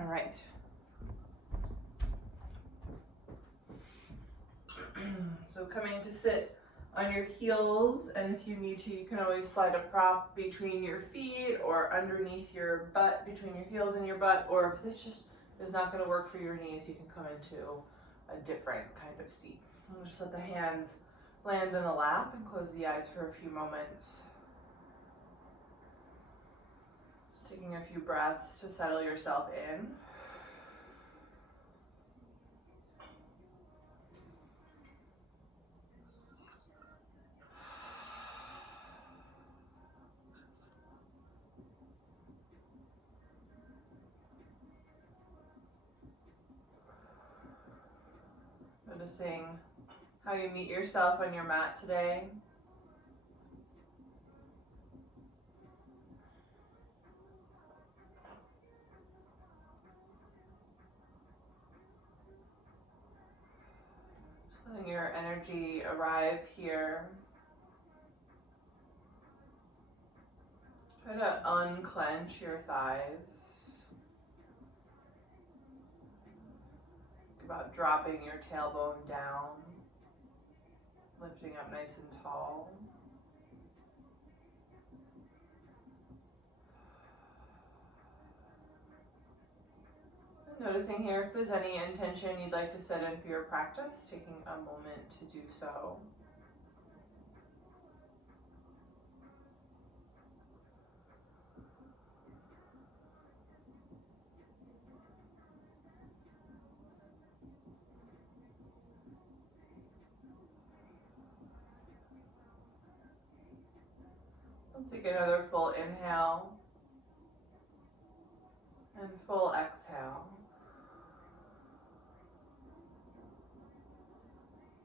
All right. So coming to sit on your heels, and if you need to, you can always slide a prop between your feet or underneath your butt, between your heels and your butt, or if this just is not going to work for your knees, you can come into a different kind of seat. And just let the hands land in the lap and close the eyes for a few moments. Taking a few breaths to settle yourself in. Noticing how you meet yourself on your mat today. Just letting your energy arrive here. Try to unclench your thighs. Think about dropping your tailbone down, lifting up nice and tall. And noticing here if there's any intention you'd like to set in for your practice, taking a moment to do so. Take another full inhale and full exhale.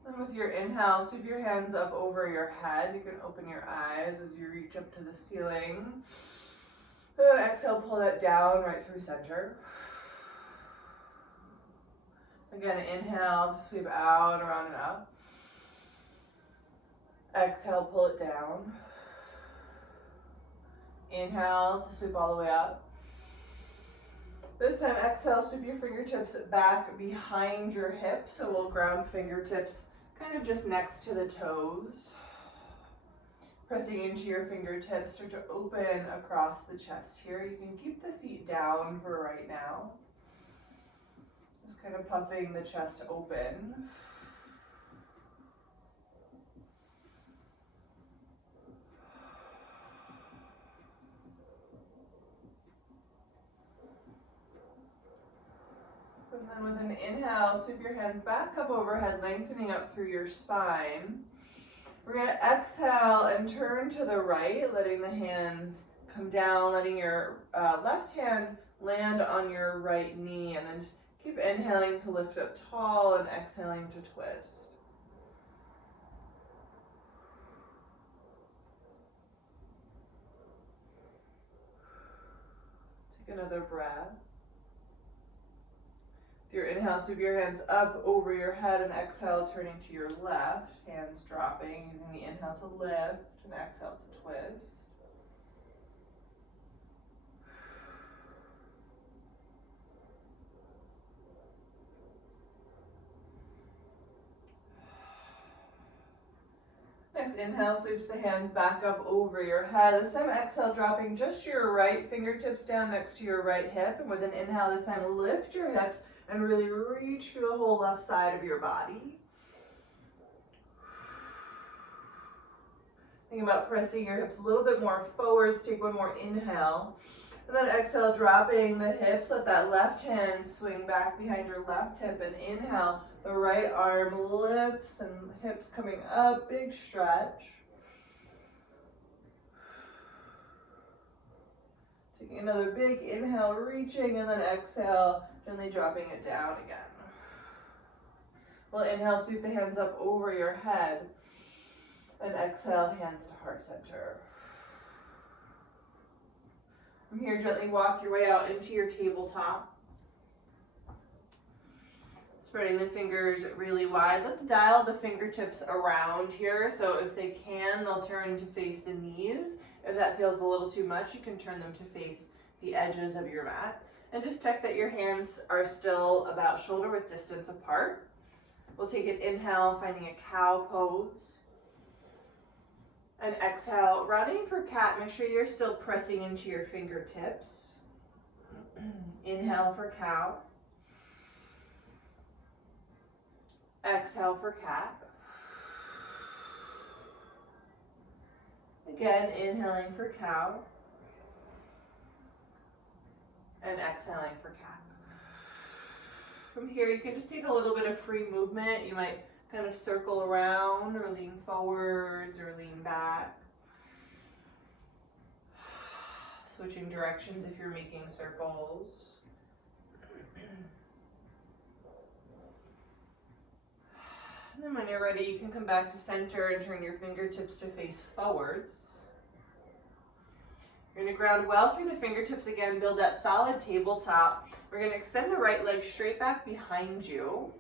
Then with your inhale, sweep your hands up over your head. You can open your eyes as you reach up to the ceiling. And then exhale, pull that down right through center. Again, inhale to sweep out, around and up. Exhale, pull it down. Inhale to sweep all the way up. This time, exhale, sweep your fingertips back behind your hips. So we'll ground fingertips kind of just next to the toes. Pressing into your fingertips, start to open across the chest here. You can keep the seat down for right now. Just kind of puffing the chest open. And then with an inhale, sweep your hands back up overhead, lengthening up through your spine. We're going to exhale and turn to the right, letting the hands come down, letting your left hand land on your right knee, and then just keep inhaling to lift up tall and exhaling to twist. Take another breath. Your inhale, sweep your hands up over your head, and exhale, turning to your left, hands dropping, using the inhale to lift and exhale to twist. Next inhale, sweeps the hands back up over your head. This time exhale, dropping just your right fingertips down next to your right hip, and with an inhale this time lift your hips and really reach through the whole left side of your body. Think about pressing your hips a little bit more forwards. Take one more inhale. And then exhale, dropping the hips. Let that left hand swing back behind your left hip. And inhale, the right arm lifts and hips coming up. Big stretch. Taking another big inhale, reaching, and then exhale, gently dropping it down again. We'll inhale, sweep the hands up over your head, and exhale, hands to heart center. From here, gently walk your way out into your tabletop. Spreading the fingers really wide. Let's dial the fingertips around here. So if they can, they'll turn to face the knees. If that feels a little too much, you can turn them to face the edges of your mat. And just check that your hands are still about shoulder width distance apart. We'll take an inhale, finding a cow pose. And exhale, rounding for cat. Make sure you're still pressing into your fingertips. Inhale for cow. Exhale for cat. Again, inhaling for cow. And exhaling for cat. From here, you can just take a little bit of free movement. You might kind of circle around or lean forwards or lean back. Switching directions if you're making circles. And then when you're ready, you can come back to center and turn your fingertips to face forwards. You're gonna ground well through the fingertips again, build that solid tabletop. We're gonna extend the right leg straight back behind you.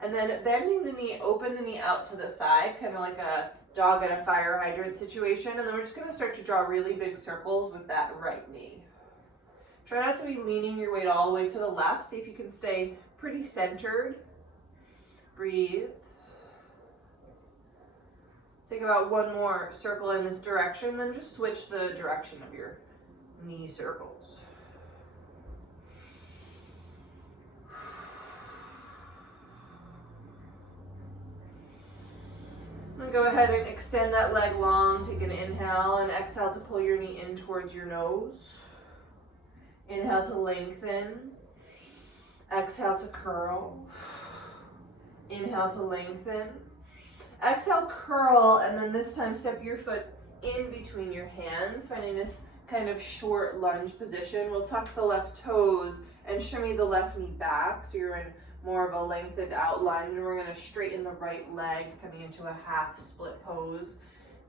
And then bending the knee, open the knee out to the side, kind of like a dog at a fire hydrant situation. And then we're just gonna start to draw really big circles with that right knee. Try not to be leaning your weight all the way to the left. See if you can stay pretty centered. Breathe. Take about one more circle in this direction, then just switch the direction of your knee circles. And go ahead and extend that leg long. Take an inhale and exhale to pull your knee in towards your nose. Inhale to lengthen. Exhale to curl. Inhale to lengthen. Exhale, curl, and then this time step your foot in between your hands, finding this kind of short lunge position. We'll tuck the left toes and shimmy the left knee back, so you're in more of a lengthened out lunge, and we're going to straighten the right leg, coming into a half split pose.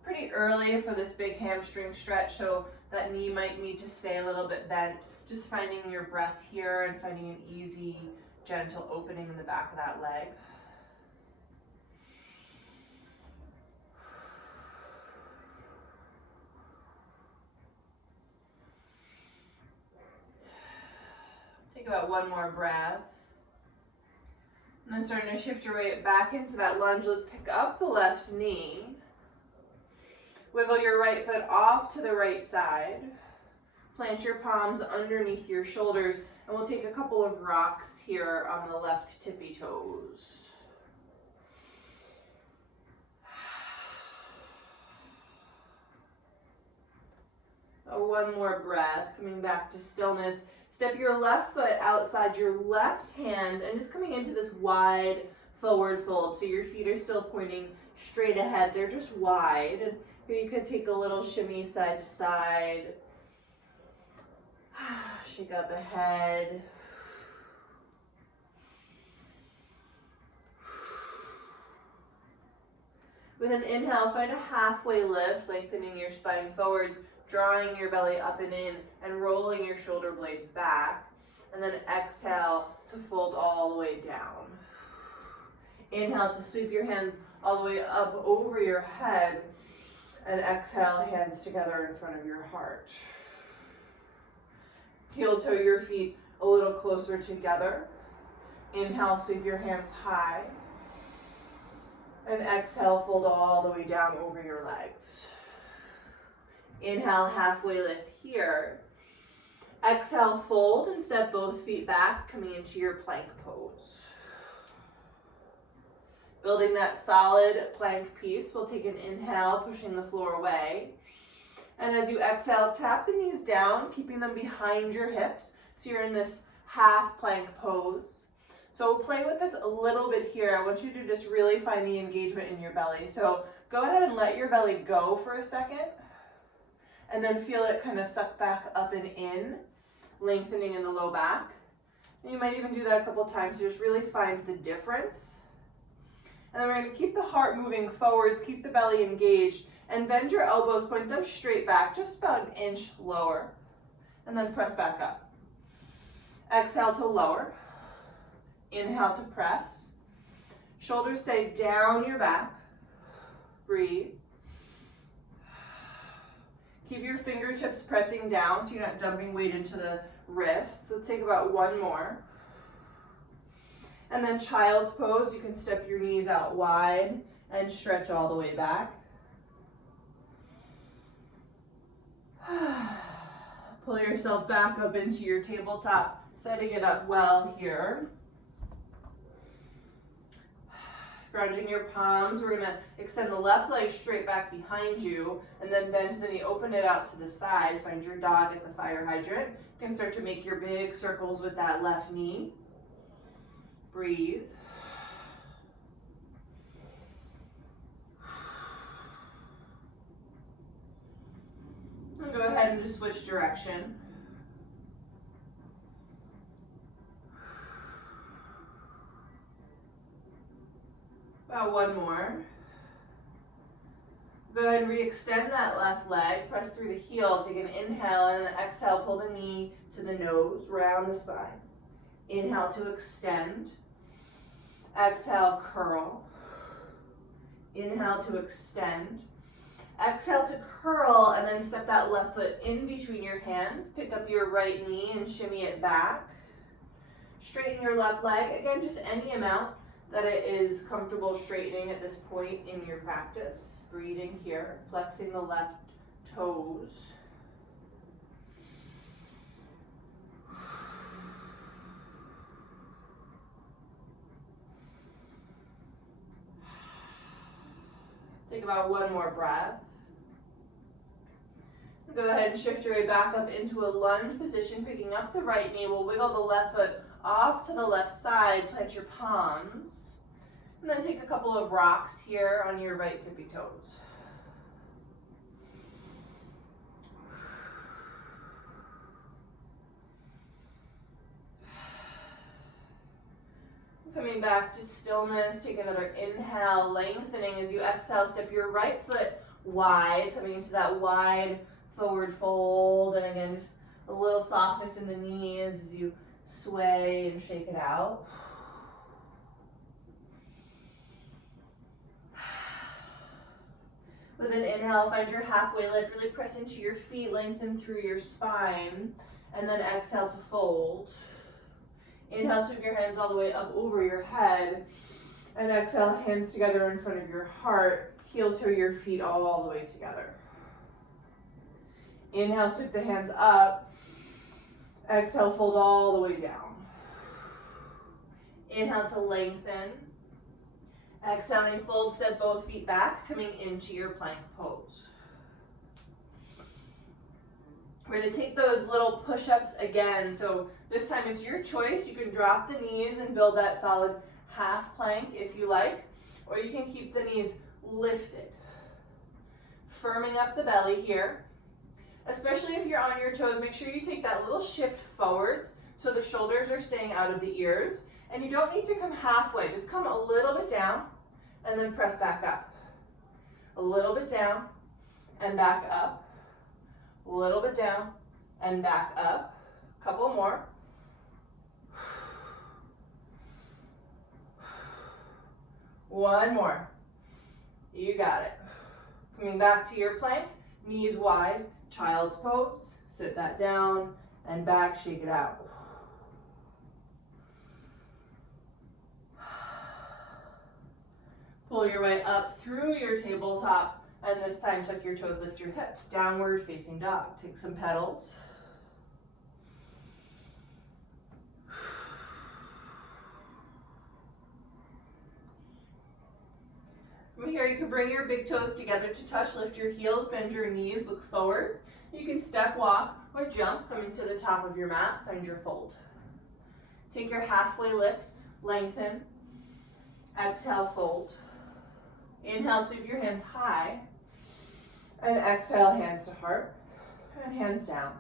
Pretty early for this big hamstring stretch, so that knee might need to stay a little bit bent. Just finding your breath here and finding an easy, gentle opening in the back of that leg. Take about one more breath. And then starting to shift your weight back into that lunge. Let's pick up the left knee. Wiggle your right foot off to the right side. Plant your palms underneath your shoulders. And we'll take a couple of rocks here on the left tippy toes. One more breath, coming back to stillness. Step your left foot outside your left hand and just coming into this wide forward fold. So your feet are still pointing straight ahead. They're just wide. And here you could take a little shimmy side to side. Shake out the head. With an inhale, find a halfway lift, lengthening your spine forwards, drawing your belly up and in, and rolling your shoulder blades back. And then exhale to fold all the way down. Inhale to sweep your hands all the way up over your head. And exhale, hands together in front of your heart. Heel toe your feet a little closer together. Inhale, sweep your hands high. And exhale, fold all the way down over your legs. Inhale, halfway lift here. Exhale, fold and step both feet back, coming into your plank pose. Building that solid plank piece, we'll take an inhale, pushing the floor away. And as you exhale, tap the knees down, keeping them behind your hips. So you're in this half plank pose. So we'll play with this a little bit here. I want you to just really find the engagement in your belly. So go ahead and let your belly go for a second. And then feel it kind of suck back up and in, lengthening in the low back. And you might even do that a couple times to just really find the difference. And then we're going to keep the heart moving forwards, keep the belly engaged, and bend your elbows, point them straight back, just about an inch lower. And then press back up. Exhale to lower. Inhale to press. Shoulders stay down your back. Breathe. Keep your fingertips pressing down so you're not dumping weight into the wrists. Let's take about one more. And then child's pose, you can step your knees out wide and stretch all the way back. Pull yourself back up into your tabletop, setting it up well here. Grounding your palms, we're gonna extend the left leg straight back behind you and then bend the knee, open it out to the side. Find your dog at the fire hydrant. You can start to make your big circles with that left knee. Breathe. And go ahead and just switch direction. About one more. Go ahead and re-extend that left leg. Press through the heel. Take an inhale and then exhale. Pull the knee to the nose, round the spine. Inhale to extend. Exhale, curl. Inhale to extend. Exhale to curl, and then step that left foot in between your hands. Pick up your right knee and shimmy it back. Straighten your left leg. Again, just any amount that it is comfortable straightening at this point in your practice. Breathing here, flexing the left toes. Take about one more breath. Go ahead and shift your way back up into a lunge position, picking up the right knee. We'll wiggle the left foot off to the left side, plant your palms, and then take a couple of rocks here on your right tippy toes. Coming back to stillness, take another inhale, lengthening as you exhale. Step your right foot wide, coming into that wide forward fold. And again, just a little softness in the knees as you sway and shake it out. With an inhale, find your halfway lift. Really press into your feet, lengthen through your spine. And then exhale to fold. Inhale, sweep your hands all the way up over your head. And exhale, hands together in front of your heart. Heel toe your feet all the way together. Inhale, sweep the hands up. Exhale, fold all the way down. Inhale to lengthen. Exhaling, fold, step both feet back, coming into your plank pose. We're going to take those little push-ups again. So this time it's your choice. You can drop the knees and build that solid half plank if you like, or you can keep the knees lifted. Firming up the belly here. Especially if you're on your toes, make sure you take that little shift forwards so the shoulders are staying out of the ears. And you don't need to come halfway. Just come a little bit down and then press back up. A little bit down and back up. A little bit down and back up. Couple more. One more. You got it. Coming back to your plank, knees wide, child's pose. Sit that down and back, shake it out. Pull your way up through your tabletop. And this time, tuck your toes, lift your hips. Downward facing dog. Take some pedals. From here, you can bring your big toes together to touch. Lift your heels, bend your knees, look forward. You can step, walk, or jump. Coming to the top of your mat, find your fold. Take your halfway lift, lengthen. Exhale, fold. Inhale, sweep your hands high. And exhale, hands to heart, and hands down.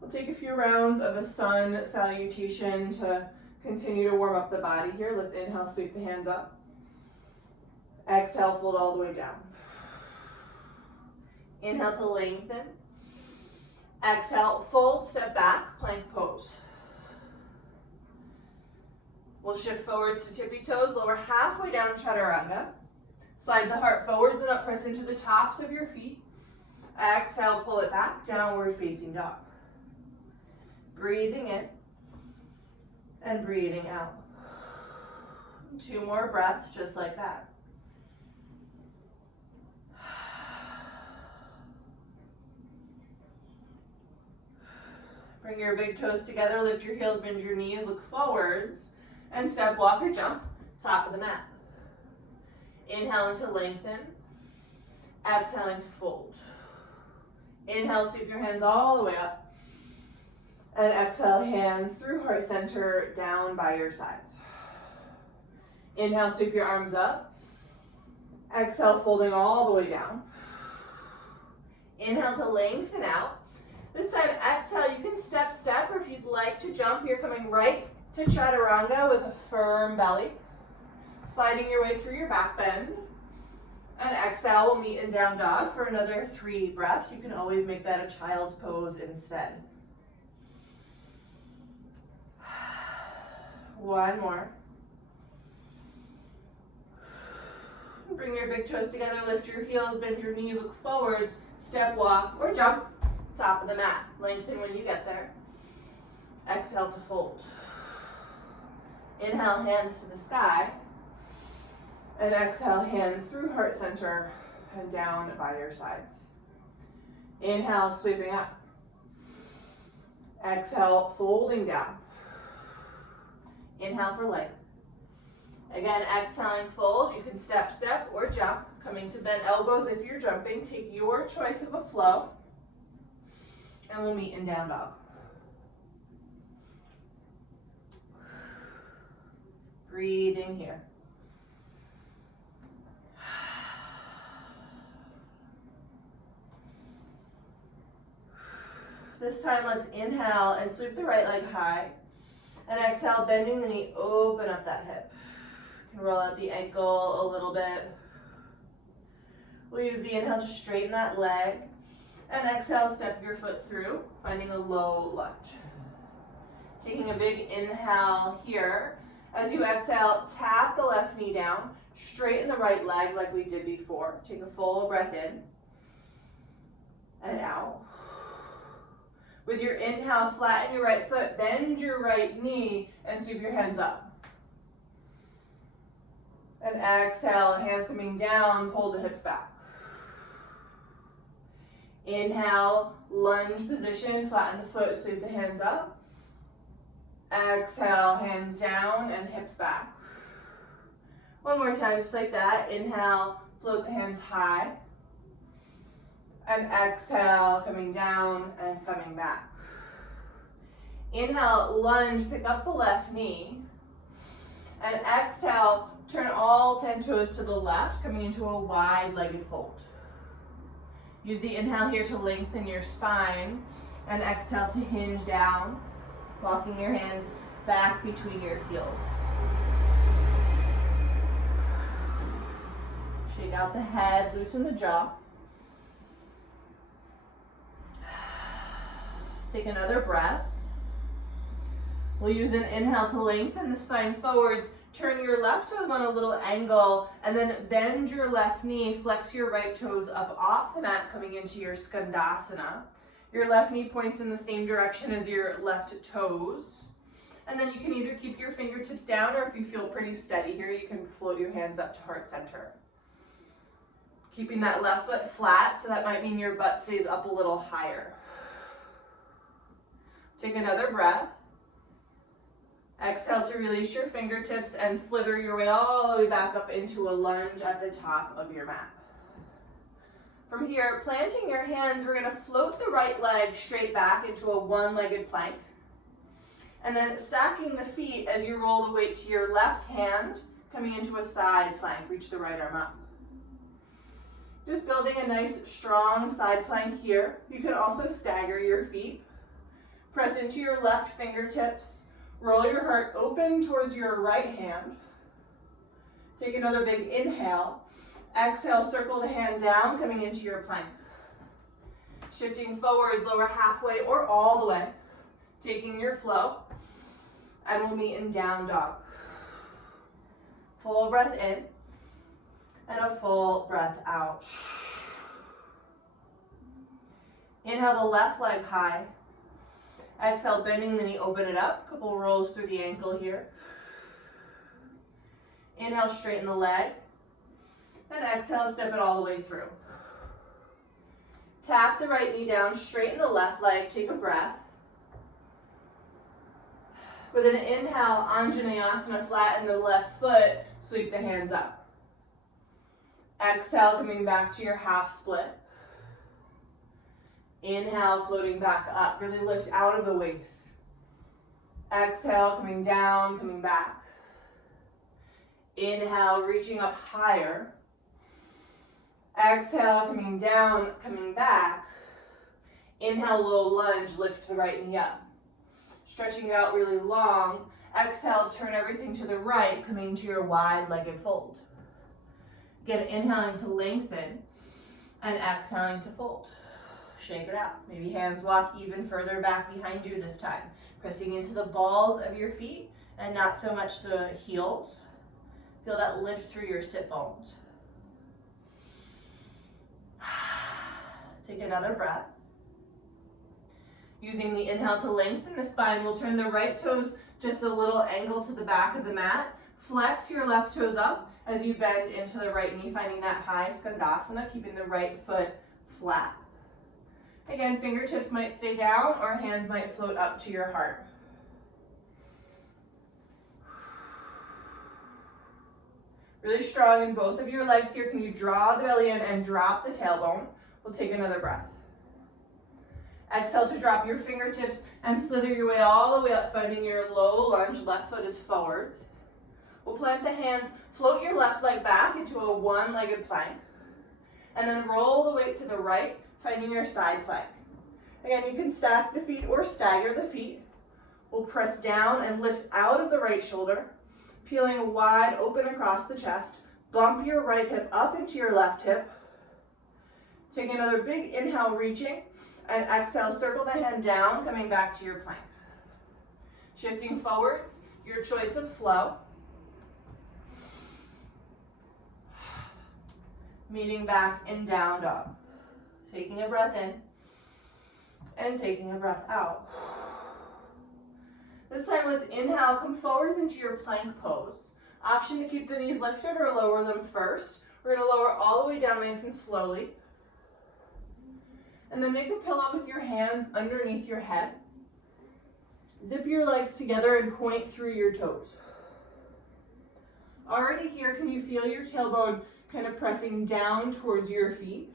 We'll take a few rounds of a sun salutation to continue to warm up the body here. Let's inhale, sweep the hands up. Exhale, fold all the way down. Inhale to lengthen. Exhale, fold, step back, plank pose. We'll shift forwards to tippy toes, lower halfway down, chaturanga. Slide the heart forwards and up, press into the tops of your feet. Exhale, pull it back, downward facing dog. Breathing in and breathing out. 2 more breaths just like that. Bring your big toes together, lift your heels, bend your knees, look forwards, and step, walk, or jump, top of the mat. Inhaling to lengthen, exhaling to fold. Inhale, sweep your hands all the way up, and exhale, hands through heart center, down by your sides. Inhale, sweep your arms up. Exhale, folding all the way down. Inhale to lengthen out. This time, exhale, you can step, or if you'd like to jump, you're coming right to chaturanga with a firm belly. Sliding your way through your back bend. And exhale, we'll meet in down dog for another 3 breaths. You can always make that a child's pose instead. 1 more. Bring your big toes together, lift your heels, bend your knees, look forwards, step, walk, or jump, top of the mat. Lengthen when you get there. Exhale to fold. Inhale, hands to the sky. And exhale, hands through heart center and down by your sides. Inhale, sweeping up. Exhale, folding down. Inhale for length. Again, exhaling, fold. You can step, or jump. Coming to bend elbows if you're jumping. Take your choice of a flow. And we'll meet in down dog. Breathing here. This time, let's inhale and sweep the right leg high. And exhale, bending the knee, open up that hip. You can roll out the ankle a little bit. We'll use the inhale to straighten that leg. And exhale, step your foot through, finding a low lunge. Taking a big inhale here. As you exhale, tap the left knee down, straighten the right leg like we did before. Take a full breath in and out. With your inhale, flatten your right foot, bend your right knee, and sweep your hands up. And exhale, hands coming down, pull the hips back. Inhale, lunge position, flatten the foot, sweep the hands up. Exhale, hands down and hips back. 1 more time, just like that. Inhale, float the hands high. And exhale, coming down and coming back. Inhale, lunge, pick up the left knee. And exhale, turn all 10 toes to the left, coming into a wide-legged fold. Use the inhale here to lengthen your spine. And exhale to hinge down, walking your hands back between your heels. Shake out the head, loosen the jaw. Take another breath. We'll use an inhale to lengthen the spine forwards. Turn your left toes on a little angle and then bend your left knee. Flex your right toes up off the mat, coming into your Skandasana. Your left knee points in the same direction as your left toes. And then you can either keep your fingertips down, or if you feel pretty steady here, you can float your hands up to heart center. Keeping that left foot flat, so that might mean your butt stays up a little higher. Take another breath. Exhale to release your fingertips and slither your way all the way back up into a lunge at the top of your mat. From here, planting your hands, we're going to float the right leg straight back into a one-legged plank. And then stacking the feet as you roll the weight to your left hand, coming into a side plank. Reach the right arm up. Just building a nice, strong side plank here. You can also stagger your feet. Press into your left fingertips. Roll your heart open towards your right hand. Take another big inhale. Exhale, circle the hand down, coming into your plank. Shifting forwards, lower halfway or all the way. Taking your flow. And we'll meet in down dog. Full breath in. And a full breath out. Inhale the left leg high. Exhale, bending the knee, open it up. Couple rolls through the ankle here. Inhale, straighten the leg. And exhale, step it all the way through. Tap the right knee down, straighten the left leg, take a breath. With an inhale, Anjaneyasana, flatten the left foot, sweep the hands up. Exhale, coming back to your half split. Inhale, floating back up, really lift out of the waist. Exhale, coming down, coming back. Inhale, reaching up higher. Exhale, coming down, coming back. Inhale, low lunge, lift the right knee up. Stretching it out really long. Exhale, turn everything to the right, coming to your wide-legged fold. Again, inhaling to lengthen and exhaling to fold. Shake it out. Maybe hands walk even further back behind you this time. Pressing into the balls of your feet and not so much the heels. Feel that lift through your sit bones. Take another breath. Using the inhale to lengthen the spine, we'll turn the right toes just a little angle to the back of the mat. Flex your left toes up as you bend into the right knee, finding that high skandasana, keeping the right foot flat. Again, fingertips might stay down or hands might float up to your heart. Really strong in both of your legs here. Can you draw the belly in and drop the tailbone? We'll take another breath. Exhale to drop your fingertips and slither your way all the way up, finding your low lunge. Left foot is forwards. We'll plant the hands, float your left leg back into a one-legged plank, and then roll the weight to the right, finding your side plank. Again, you can stack the feet or stagger the feet. We'll press down and lift out of the right shoulder, peeling wide open across the chest. Bump your right hip up into your left hip. Take another big inhale, reaching, and exhale, circle the hand down, coming back to your plank. Shifting forwards, your choice of flow. Meeting back in down dog. Taking a breath in and taking a breath out. This time, let's inhale, come forward into your plank pose. Option to keep the knees lifted or lower them first. We're going to lower all the way down nice and slowly. And then make a pillow with your hands underneath your head. Zip your legs together and point through your toes. Already here, can you feel your tailbone kind of pressing down towards your feet?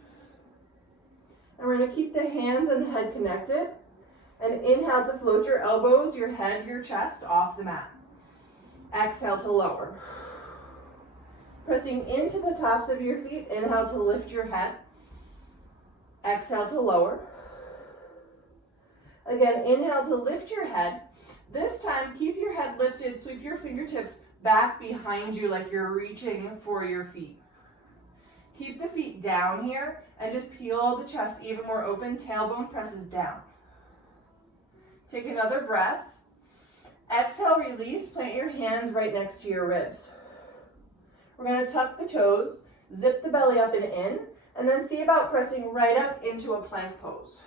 And we're going to keep the hands and the head connected. And inhale to float your elbows, your head, your chest off the mat. Exhale to lower. Pressing into the tops of your feet, inhale to lift your head. Exhale to lower. Again, inhale to lift your head. This time, keep your head lifted, sweep your fingertips back behind you like you're reaching for your feet. Keep the feet down here and just peel the chest even more open. Tailbone presses down. Take another breath. Exhale, release. Plant your hands right next to your ribs. We're going to tuck the toes, zip the belly up and in, and then see about pressing right up into a plank pose.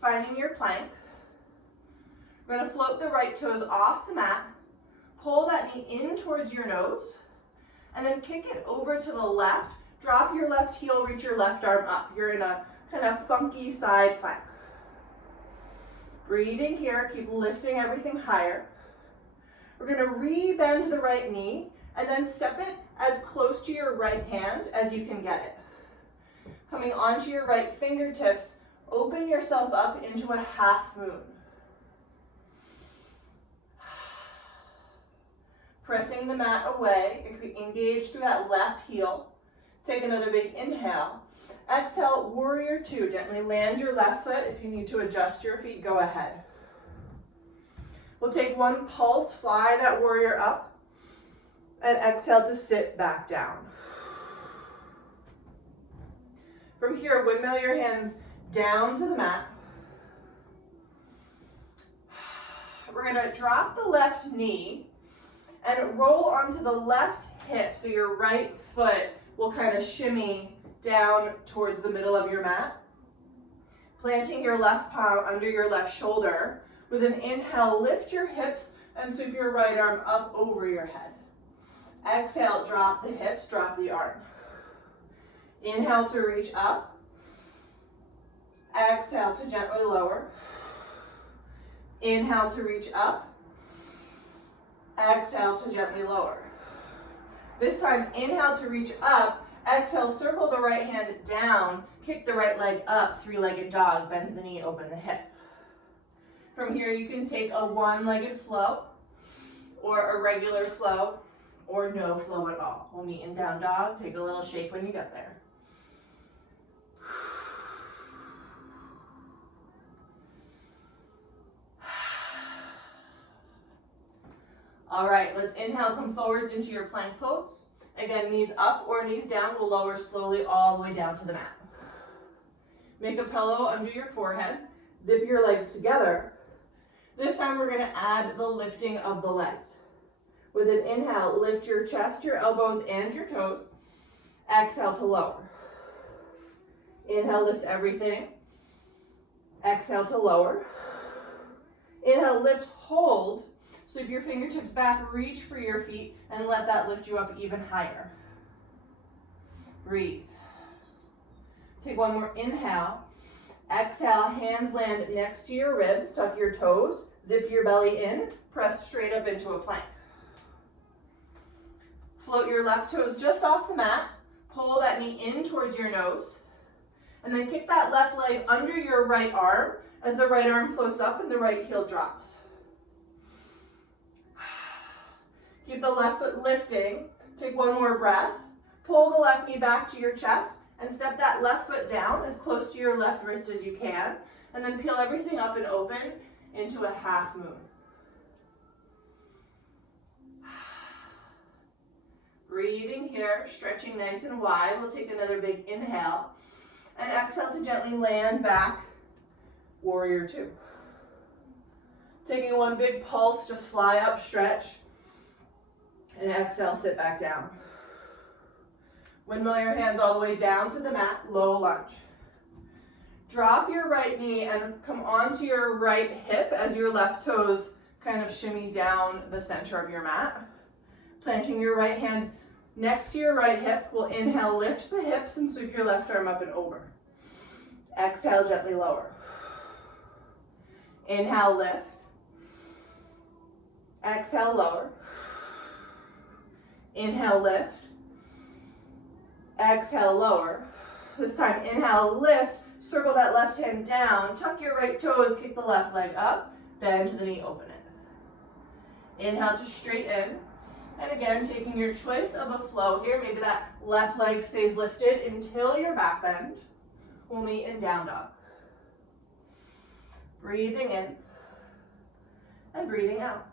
Finding your plank. We're going to float the right toes off the mat, pull that knee in towards your nose, and then kick it over to the left. Drop your left heel, reach your left arm up. You're in a kind of funky side plank. Breathing here, keep lifting everything higher. We're going to re-bend the right knee and then step it as close to your right hand as you can get it. Coming onto your right fingertips, open yourself up into a half moon. Pressing the mat away, engage through that left heel. Take another big inhale. Exhale, warrior two. Gently land your left foot. If you need to adjust your feet, go ahead. We'll take one pulse, fly that warrior up, and exhale to sit back down. From here, windmill your hands down to the mat. We're going to drop the left knee and roll onto the left hip so your right foot will kind of shimmy down towards the middle of your mat. Planting your left palm under your left shoulder. With an inhale, lift your hips and sweep your right arm up over your head. Exhale, drop the hips, drop the arm. Inhale to reach up. Exhale to gently lower. Inhale to reach up. Exhale to gently lower. This time, inhale to reach up. Exhale, circle the right hand down. Kick the right leg up, three-legged dog. Bend the knee, open the hip. From here, you can take a one-legged flow, or a regular flow, or no flow at all. We'll meet in down dog. Take a little shake when you get there. All right, let's inhale, come forwards into your plank pose. Again, knees up or knees down. We'll lower slowly all the way down to the mat. Make a pillow under your forehead. Zip your legs together. This time we're gonna add the lifting of the legs. With an inhale, lift your chest, your elbows, and your toes. Exhale to lower. Inhale, lift everything. Exhale to lower. Inhale, lift, hold. Sweep your fingertips back, reach for your feet, and let that lift you up even higher. Breathe. Take one more inhale. Exhale, hands land next to your ribs, tuck your toes, zip your belly in, press straight up into a plank. Float your left toes just off the mat, pull that knee in towards your nose, and then kick that left leg under your right arm as the right arm floats up and the right heel drops. Keep the left foot lifting. Take one more breath. Pull the left knee back to your chest and step that left foot down as close to your left wrist as you can. And then peel everything up and open into a half moon. Breathing here, stretching nice and wide. We'll take another big inhale. And exhale to gently land back, warrior two. Taking one big pulse, just fly up, stretch. And exhale, sit back down. Windmill your hands all the way down to the mat, low lunge. Drop your right knee and come onto your right hip as your left toes kind of shimmy down the center of your mat. Planting your right hand next to your right hip, we'll inhale, lift the hips and sweep your left arm up and over. Exhale, gently lower. Inhale, lift. Exhale, lower. Inhale, lift. Exhale, lower. This time, inhale, lift. Circle that left hand down. Tuck your right toes. Kick the left leg up. Bend the knee, open it. Inhale to straighten. And again, taking your choice of a flow here. Maybe that left leg stays lifted until your back bend. We'll meet in down dog. Breathing in and breathing out.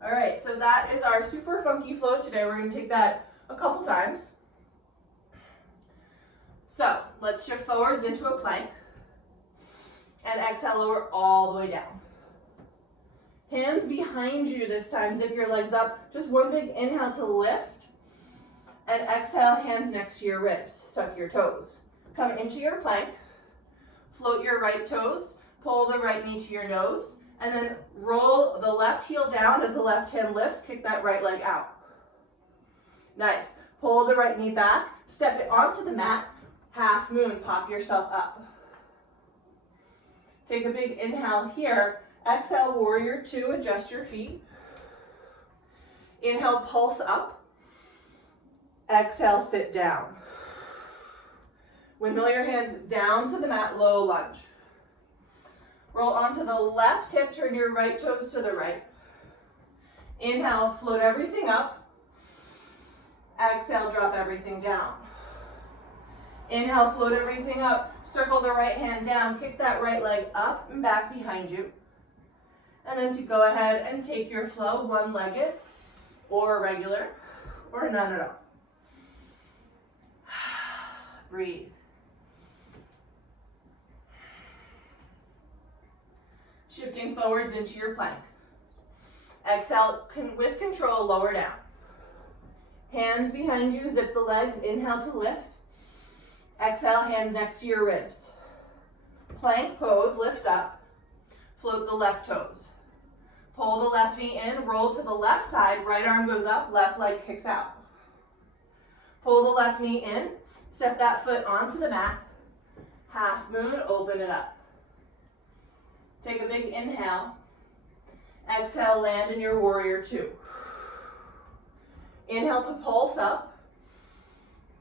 All right, so that is our super funky flow today. We're going to take that a couple times. So let's shift forwards into a plank and exhale, lower all the way down. Hands behind you this time. Zip your legs up. Just one big inhale to lift and exhale, hands next to your ribs. Tuck your toes. Come into your plank. Float your right toes. Pull the right knee to your nose. And then roll the left heel down as the left hand lifts. Kick that right leg out. Nice. Pull the right knee back. Step it onto the mat. Half moon. Pop yourself up. Take a big inhale here. Exhale, warrior two. Adjust your feet. Inhale, pulse up. Exhale, sit down. Windmill your hands down to the mat, low lunge. Roll onto the left hip, turn your right toes to the right. Inhale, float everything up. Exhale, drop everything down. Inhale, float everything up. Circle the right hand down, kick that right leg up and back behind you. And then to go ahead and take your flow, one-legged or regular or none at all. Breathe. Shifting forwards into your plank. Exhale, with control, lower down. Hands behind you, zip the legs, inhale to lift. Exhale, hands next to your ribs. Plank pose, lift up, float the left toes. Pull the left knee in, roll to the left side, right arm goes up, left leg kicks out. Pull the left knee in, step that foot onto the mat, half moon, open it up. Take a big inhale. Exhale, land in your warrior two. Inhale to pulse up.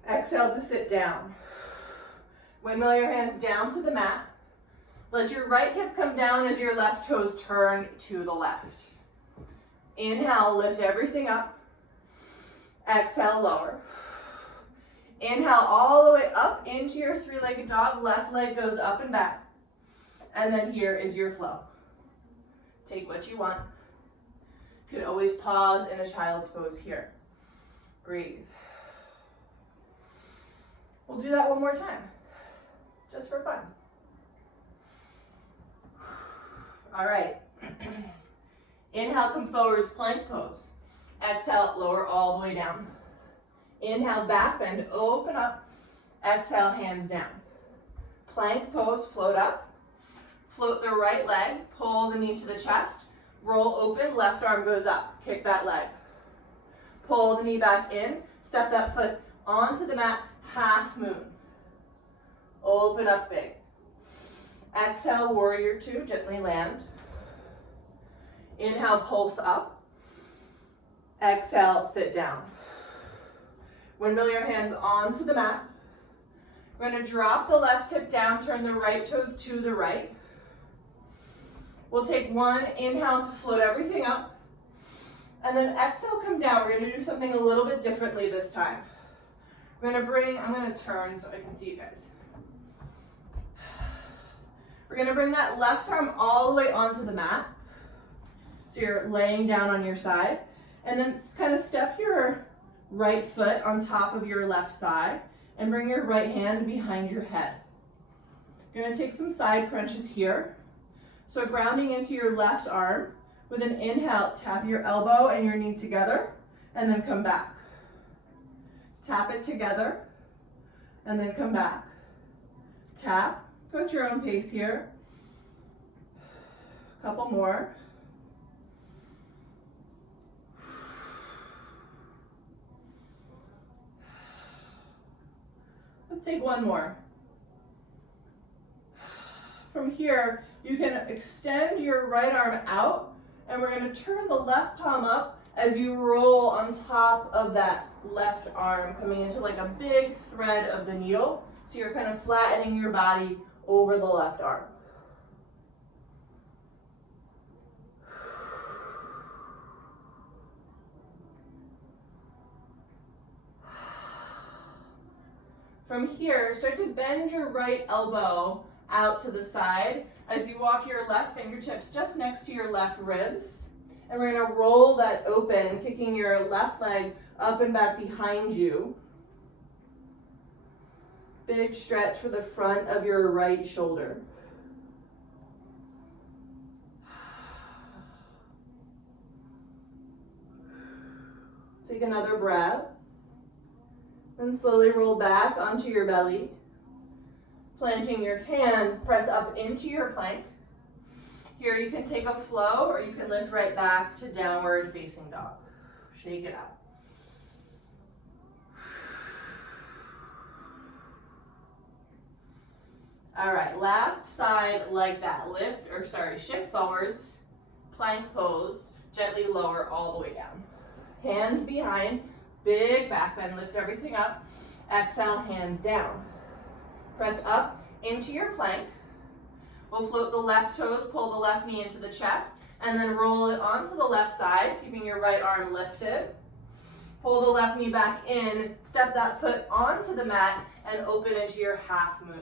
Exhale to sit down. Windmill your hands down to the mat. Let your right hip come down as your left toes turn to the left. Inhale, lift everything up. Exhale, lower. Inhale all the way up into your three-legged dog. Left leg goes up and back. And then here is your flow. Take what you want. You can always pause in a child's pose here. Breathe. We'll do that one more time, just for fun. All right. Inhale, come forwards, plank pose. Exhale, lower all the way down. Inhale, back bend, open up. Exhale, hands down. Plank pose, float up. Float the right leg, pull the knee to the chest. Roll open, left arm goes up. Kick that leg. Pull the knee back in, step that foot onto the mat, half moon. Open up big. Exhale, warrior two, gently land. Inhale, pulse up. Exhale, sit down. Windmill your hands onto the mat. We're going to drop the left hip down, turn the right toes to the right. We'll take one inhale to float everything up. And then exhale, come down. We're going to do something a little bit differently this time. I'm going to turn so I can see you guys. We're going to bring that left arm all the way onto the mat. So you're laying down on your side. And then kind of step your right foot on top of your left thigh and bring your right hand behind your head. You're going to take some side crunches here. So grounding into your left arm, with an inhale, tap your elbow and your knee together, and then come back. Tap it together, and then come back. Tap, go at your own pace here. A couple more. Let's take one more. From here, you can extend your right arm out, and we're going to turn the left palm up as you roll on top of that left arm, coming into like a big thread of the needle. So you're kind of flattening your body over the left arm. From here, start to bend your right elbow out to the side as you walk your left fingertips just next to your left ribs. And we're going to roll that open, kicking your left leg up and back behind you. Big stretch for the front of your right shoulder. Take another breath. And slowly roll back onto your belly. Planting your hands, press up into your plank. Here you can take a flow, or you can lift right back to downward facing dog. Shake it out. All right, last side like that. Shift forwards, plank pose, gently lower all the way down. Hands behind, big back bend, lift everything up. Exhale, hands down. Press up into your plank. We'll float the left toes, pull the left knee into the chest, and then roll it onto the left side, keeping your right arm lifted. Pull the left knee back in, step that foot onto the mat, and open into your half moon.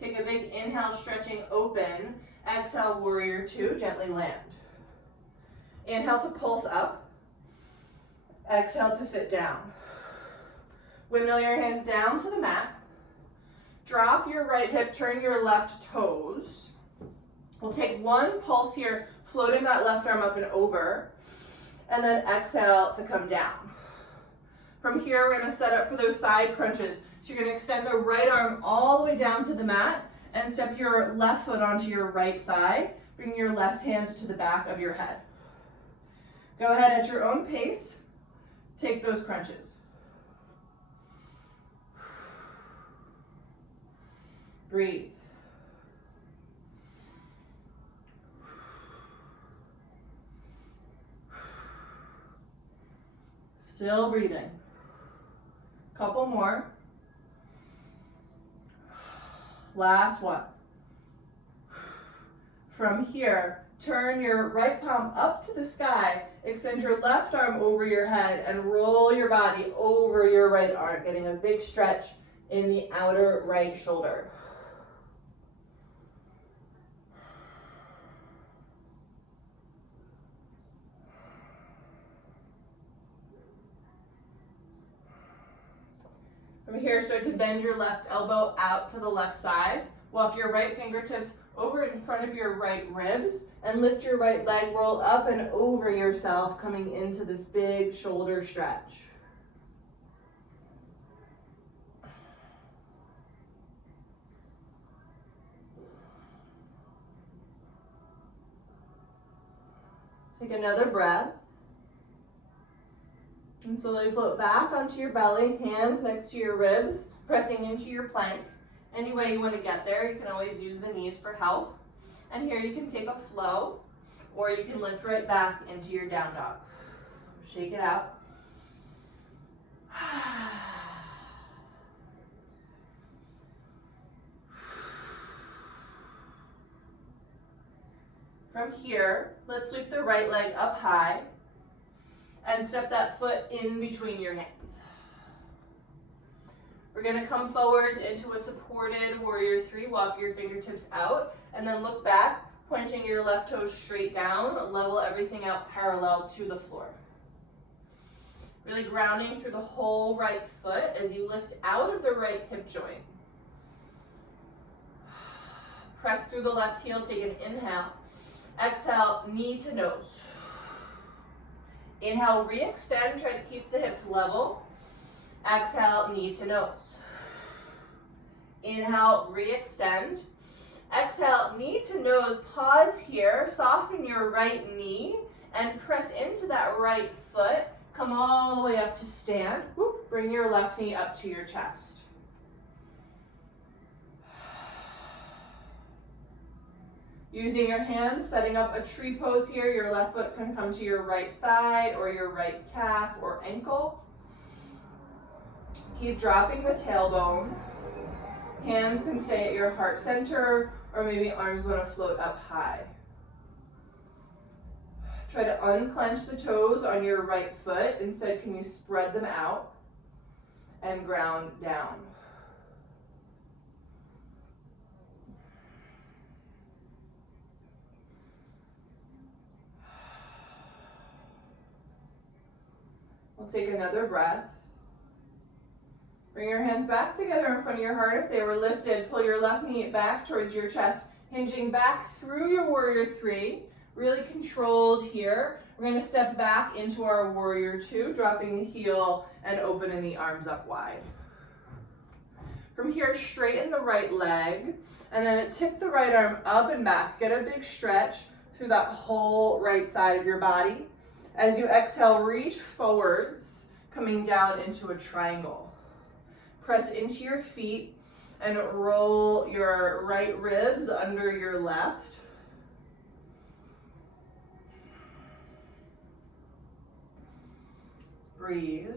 Take a big inhale, stretching open. Exhale, warrior two, gently land. Inhale to pulse up. Exhale to sit down. Windmill your hands down to the mat. Drop your right hip, turn your left toes. We'll take one pulse here, floating that left arm up and over, and then exhale to come down. From here, we're going to set up for those side crunches. So you're going to extend the right arm all the way down to the mat, and step your left foot onto your right thigh. Bring your left hand to the back of your head. Go ahead at your own pace. Take those crunches. Breathe. Still breathing. Couple more. Last one. From here, turn your right palm up to the sky, extend your left arm over your head, and roll your body over your right arm, getting a big stretch in the outer right shoulder. From here, start to bend your left elbow out to the left side. Walk your right fingertips over in front of your right ribs and lift your right leg, roll up and over yourself, coming into this big shoulder stretch. Take another breath. And slowly float back onto your belly, hands next to your ribs, pressing into your plank. Any way you want to get there, you can always use the knees for help. And here you can take a flow, or you can lift right back into your down dog. Shake it out. From here, let's sweep the right leg up high and step that foot in between your hands. We're going to come forwards into a supported warrior three. Walk your fingertips out and then look back, pointing your left toes straight down. Level everything out parallel to the floor. Really grounding through the whole right foot as you lift out of the right hip joint. Press through the left heel, take an inhale. Exhale, knee to nose. Inhale, re-extend, try to keep the hips level. Exhale, knee to nose. Inhale, re-extend. Exhale, knee to nose, pause here, soften your right knee and press into that right foot. Come all the way up to stand. Whoop, bring your left knee up to your chest. Using your hands, setting up a tree pose here. Your left foot can come to your right thigh or your right calf or ankle. Keep dropping the tailbone. Hands can stay at your heart center, or maybe arms want to float up high. Try to unclench the toes on your right foot. Instead, can you spread them out and ground down? We'll take another breath. Bring your hands back together in front of your heart. If they were lifted, pull your left knee back towards your chest, hinging back through your warrior three. Really controlled here. We're going to step back into our warrior two, dropping the heel and opening the arms up wide. From here, straighten the right leg, and then tip the right arm up and back. Get a big stretch through that whole right side of your body. As you exhale, reach forwards, coming down into a triangle. Press into your feet and roll your right ribs under your left. Breathe.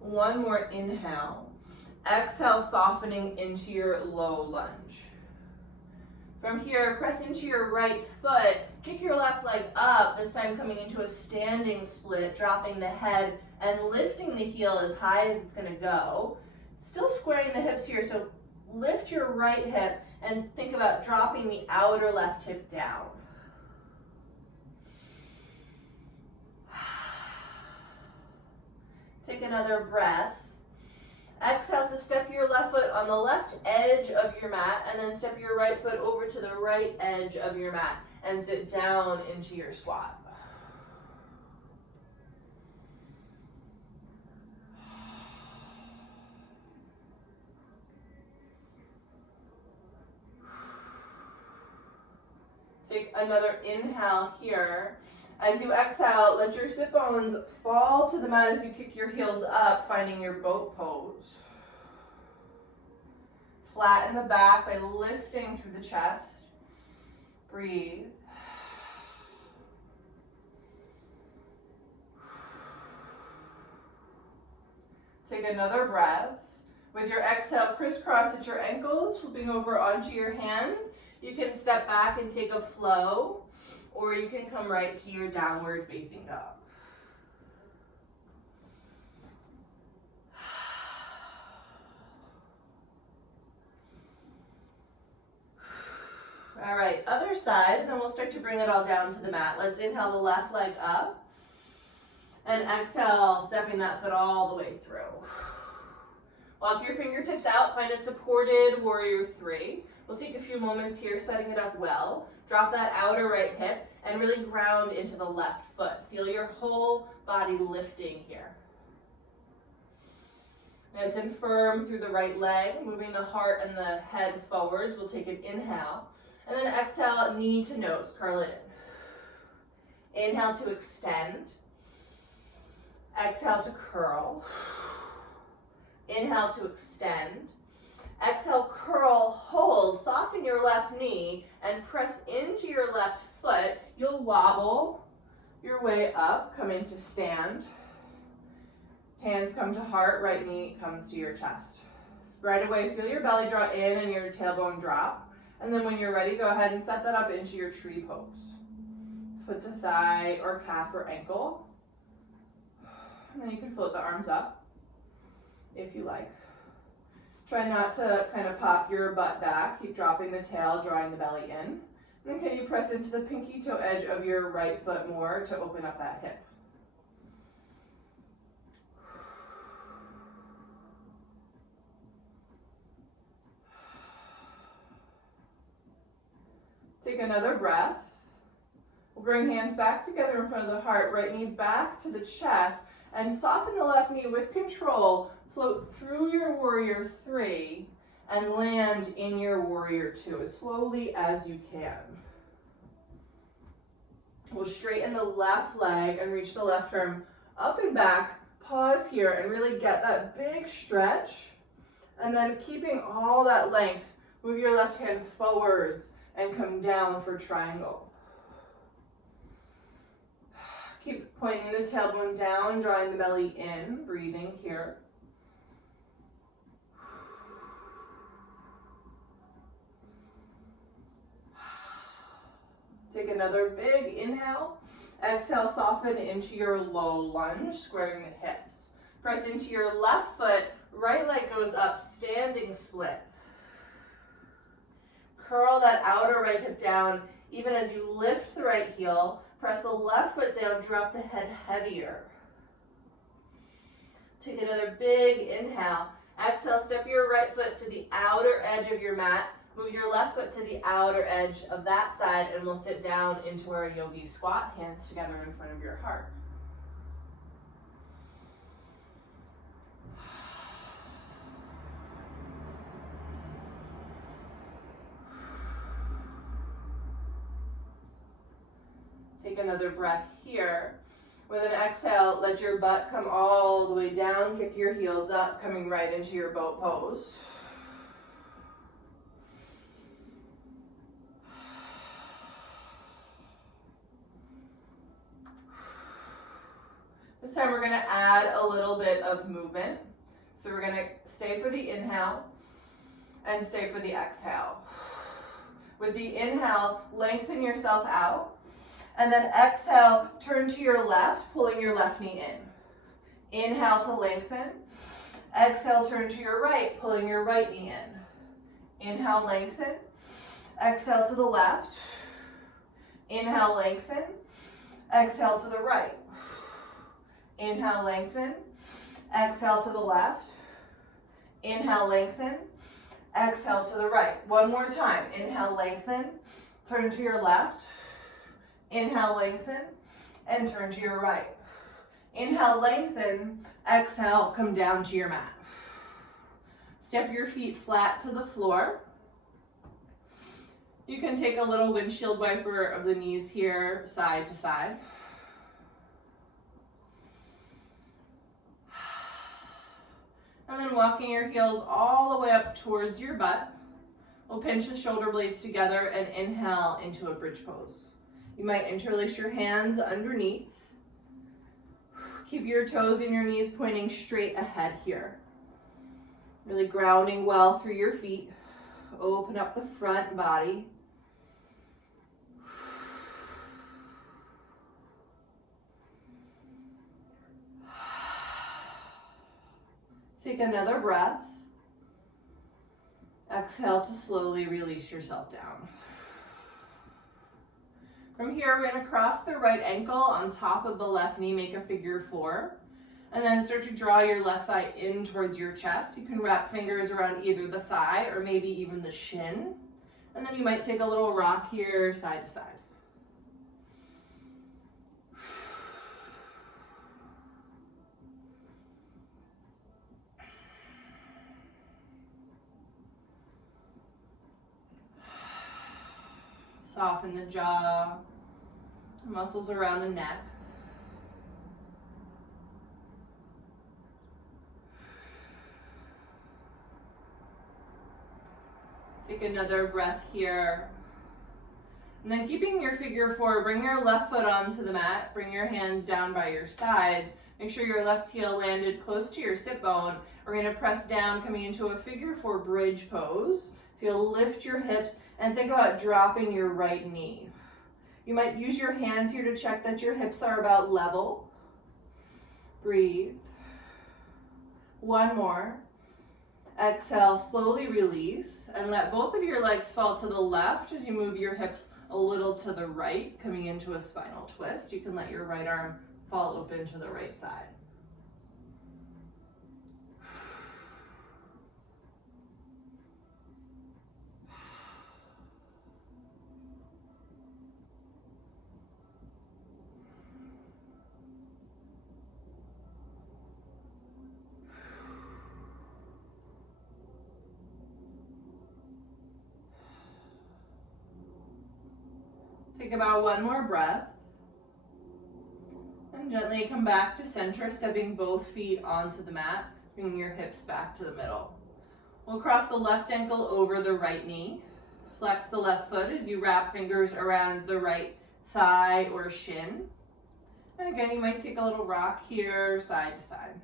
One more inhale. Exhale, softening into your low lunge. From here, press into your right foot. Kick your left leg up, this time coming into a standing split, dropping the head and lifting the heel as high as it's going to go. Still squaring the hips here, so lift your right hip and think about dropping the outer left hip down. Take another breath. Exhale to step your left foot on the left edge of your mat and then step your right foot over to the right edge of your mat and sit down into your squat. Take another inhale here. As you exhale, let your sit bones fall to the mat as you kick your heels up, finding your boat pose. Flatten the back by lifting through the chest. Breathe. Take another breath. With your exhale, crisscross at your ankles, flipping over onto your hands. You can step back and take a flow, or you can come right to your downward facing dog. All right, other side, then we'll start to bring it all down to the mat. Let's inhale the left leg up, and exhale, stepping that foot all the way through. Walk your fingertips out, find a supported warrior three. We'll take a few moments here setting it up well. Drop that outer right hip and really ground into the left foot. Feel your whole body lifting here. Nice and firm through the right leg, moving the heart and the head forwards. We'll take an inhale. And then exhale, knee to nose, curl it in. Inhale to extend. Exhale to curl. Inhale to extend. Exhale, curl, hold, soften your left knee and press into your left foot. You'll wobble your way up, coming to stand. Hands come to heart, right knee comes to your chest. Right away, feel your belly draw in and your tailbone drop. And then when you're ready, go ahead and set that up into your tree pose. Foot to thigh or calf or ankle. And then you can float the arms up if you like. Try not to kind of pop your butt back. Keep dropping the tail, drawing the belly in. And then can you press into the pinky toe edge of your right foot more to open up that hip. Take another breath. We'll bring hands back together in front of the heart, right knee back to the chest, and soften the left knee with control. Float through your warrior three and land in your warrior two as slowly as you can. We'll straighten the left leg and reach the left arm up and back. Pause here and really get that big stretch. And then keeping all that length, move your left hand forwards and come down for triangle. Keep pointing the tailbone down, drawing the belly in, breathing here. Take another big inhale. Exhale, soften into your low lunge, squaring the hips. Press into your left foot, right leg goes up, standing split. Curl that outer right hip down, even as you lift the right heel. Press the left foot down, drop the head heavier. Take another big inhale. Exhale, step your right foot to the outer edge of your mat. Move your left foot to the outer edge of that side, and we'll sit down into our yogi squat, hands together in front of your heart. Take another breath here. With an exhale, let your butt come all the way down, kick your heels up, coming right into your boat pose. This time we're going to add a little bit of movement. So we're going to stay for the inhale and stay for the exhale. With the inhale, lengthen yourself out. And then exhale, turn to your left, pulling your left knee in. Inhale to lengthen. Exhale, turn to your right, pulling your right knee in. Inhale, lengthen. Exhale to the left. Inhale, lengthen. Exhale to the right. Inhale, lengthen. Exhale to the left. Inhale, lengthen. Exhale to the right. One more time. Inhale, lengthen. Turn to your left. Inhale, lengthen. And turn to your right. Inhale, lengthen. Exhale, come down to your mat. Step your feet flat to the floor. You can take a little windshield wiper of the knees here, side to side. And then walking your heels all the way up towards your butt. We'll pinch the shoulder blades together and inhale into a bridge pose. You might interlace your hands underneath. Keep your toes and your knees pointing straight ahead here. Really grounding well through your feet. Open up the front body. Take another breath. Exhale to slowly release yourself down. From here, we're going to cross the right ankle on top of the left knee, make a figure 4. And then start to draw your left thigh in towards your chest. You can wrap fingers around either the thigh or maybe even the shin. And then you might take a little rock here, side to side. Soften the jaw, muscles around the neck. Take another breath here. And then keeping your figure 4, bring your left foot onto the mat, bring your hands down by your sides. Make sure your left heel landed close to your sit bone. We're going to press down, coming into a figure 4 bridge pose. So you'll lift your hips and think about dropping your right knee. You might use your hands here to check that your hips are about level. Breathe. One more. Exhale, slowly release, and let both of your legs fall to the left as you move your hips a little to the right, coming into a spinal twist. You can let your right arm fall open to the right side. Take about one more breath. And gently come back to center, stepping both feet onto the mat, bringing your hips back to the middle. We'll cross the left ankle over the right knee. Flex the left foot as you wrap fingers around the right thigh or shin. And again, you might take a little rock here, side to side.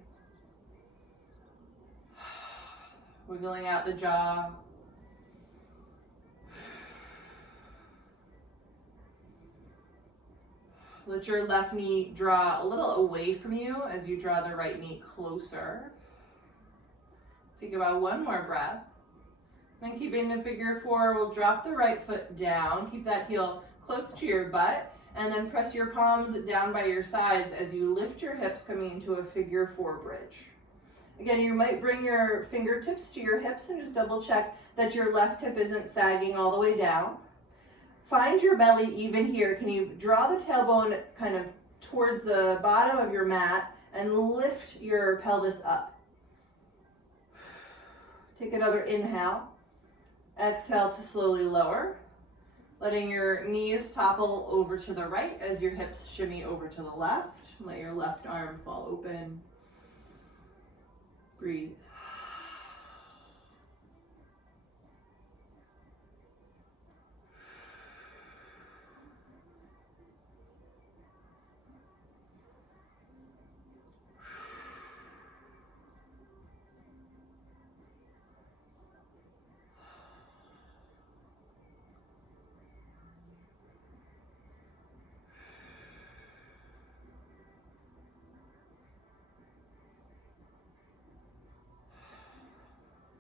Wiggling out the jaw. Let your left knee draw a little away from you as you draw the right knee closer. Take about one more breath. Then keeping the figure 4, we'll drop the right foot down. Keep that heel close to your butt. And then press your palms down by your sides as you lift your hips, coming into a figure 4 bridge. Again, you might bring your fingertips to your hips and just double check that your left hip isn't sagging all the way down. Find your belly even here. Can you draw the tailbone kind of towards the bottom of your mat and lift your pelvis up? Take another inhale. Exhale to slowly lower. Letting your knees topple over to the right as your hips shimmy over to the left. Let your left arm fall open. Breathe.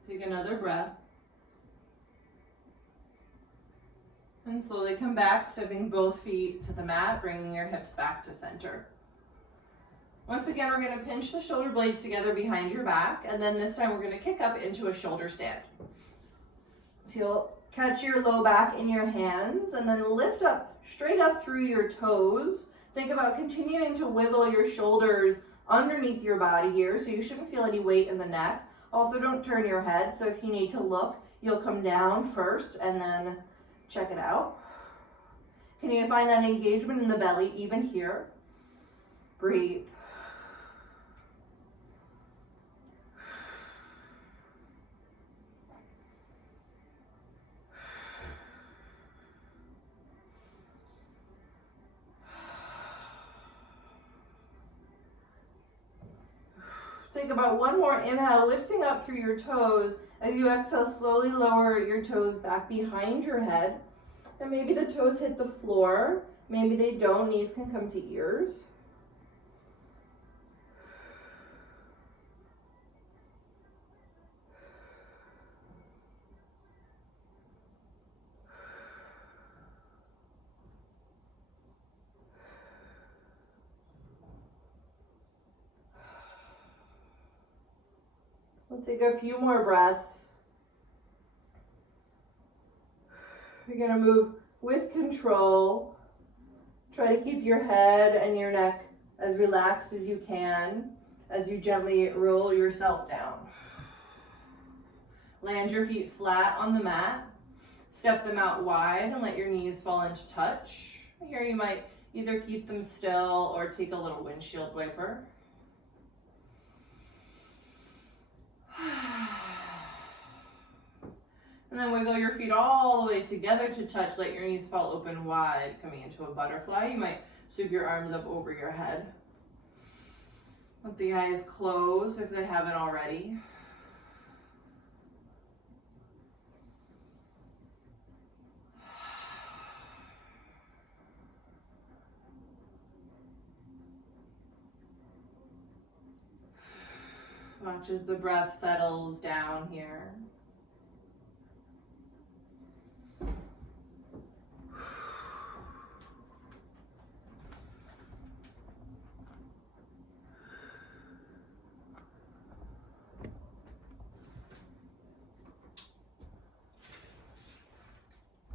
Take another breath. And slowly come back, stepping both feet to the mat, bringing your hips back to center. Once again, we're going to pinch the shoulder blades together behind your back, and then this time we're going to kick up into a shoulder stand. So you'll catch your low back in your hands, and then lift up, straight up through your toes. Think about continuing to wiggle your shoulders underneath your body here, so you shouldn't feel any weight in the neck. Also, don't turn your head, so if you need to look, you'll come down first and then Check it out. Can you find that engagement in the belly even here? Breathe. Take about one more inhale, lifting up through your toes. As you exhale, slowly lower your toes back behind your head. And maybe the toes hit the floor. Maybe they don't. Knees can come to ears. We'll take a few more breaths. You're going to move with control. Try to keep your head and your neck as relaxed as you can as you gently roll yourself down. Land your feet flat on the mat. Step them out wide and let your knees fall into touch. Here you might either keep them still or take a little windshield wiper. And then wiggle your feet all the way together to touch. Let your knees fall open wide, coming into a butterfly. You might sweep your arms up over your head. Let the eyes close if they haven't already. Watch as the breath settles down here.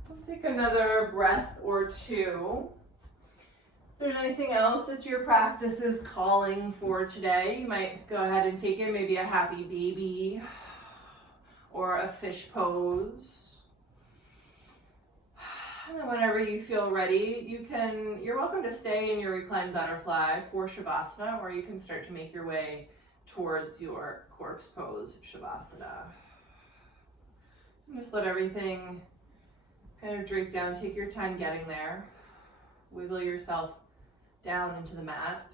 We'll take another breath or two. If there's anything else that your practice is calling for today, you might go ahead and take it, maybe a happy baby or a fish pose. And then whenever you feel ready, you're welcome to stay in your reclined butterfly for Shavasana, or you can start to make your way towards your corpse pose Shavasana. And just let everything kind of drape down. Take your time getting there. Wiggle yourself down into the mat.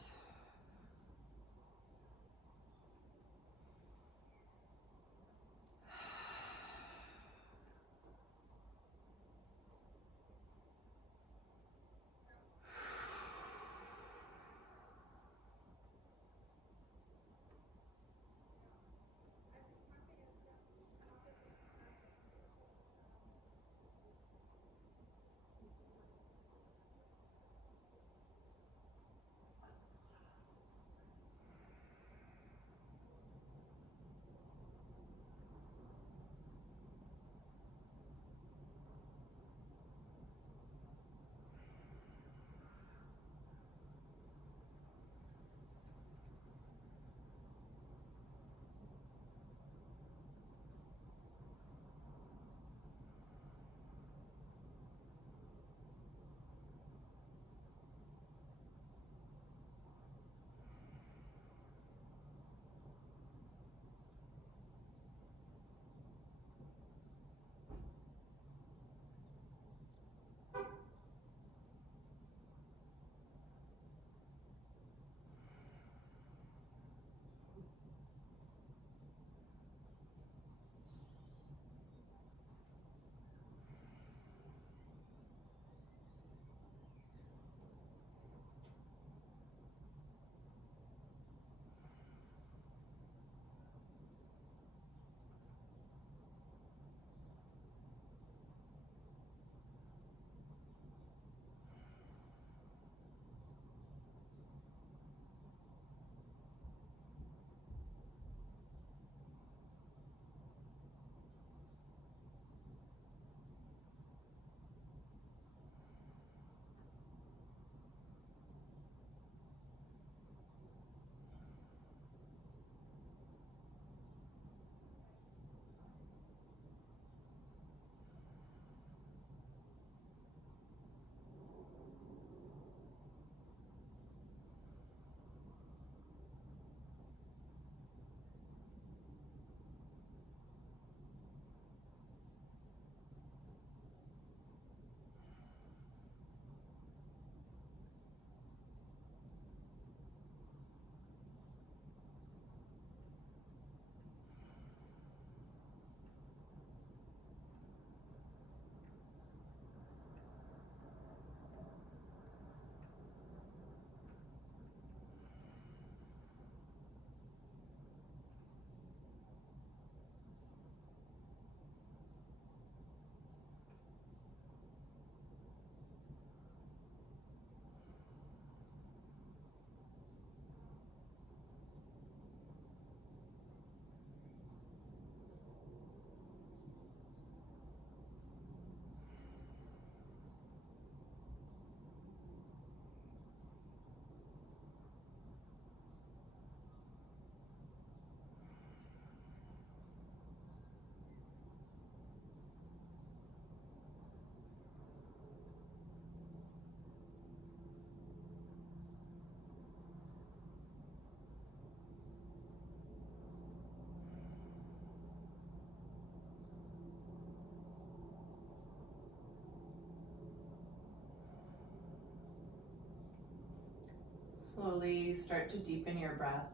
Slowly start to deepen your breath.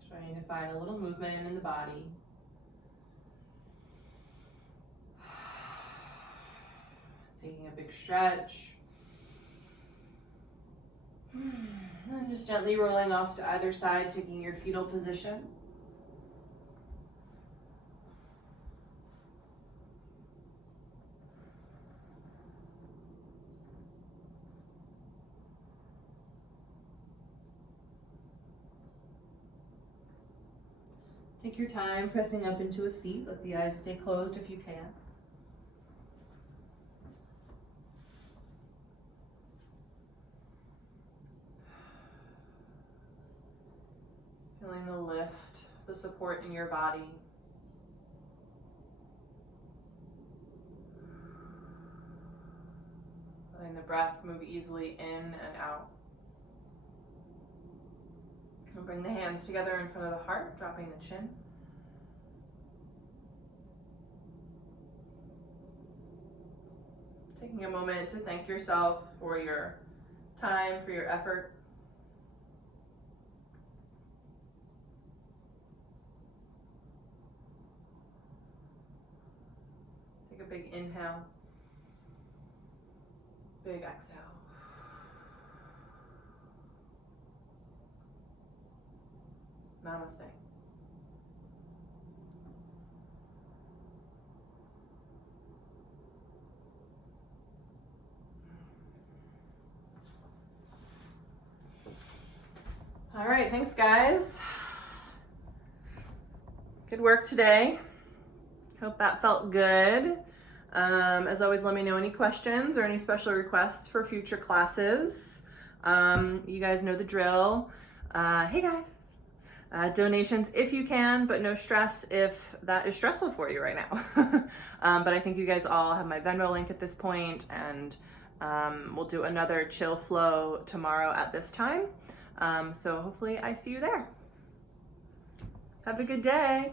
Just trying to find a little movement in the body. Taking a big stretch. And just gently rolling off to either side, taking your fetal position. Take your time pressing up into a seat. Let the eyes stay closed if you can. Feeling the lift, the support in your body. Letting the breath move easily in and out. And bring the hands together in front of the heart, dropping the chin. Taking a moment to thank yourself for your time, for your effort. Take a big inhale, big exhale. Namaste. All right, thanks guys. Good work today. Hope that felt good. As always, let me know any questions or any special requests for future classes. You guys know the drill. Hey guys. Donations if you can, but no stress if that is stressful for you right now. But I think you guys all have my Venmo link at this point, and we'll do another chill flow tomorrow at this time. So hopefully I see you there. Have a good day.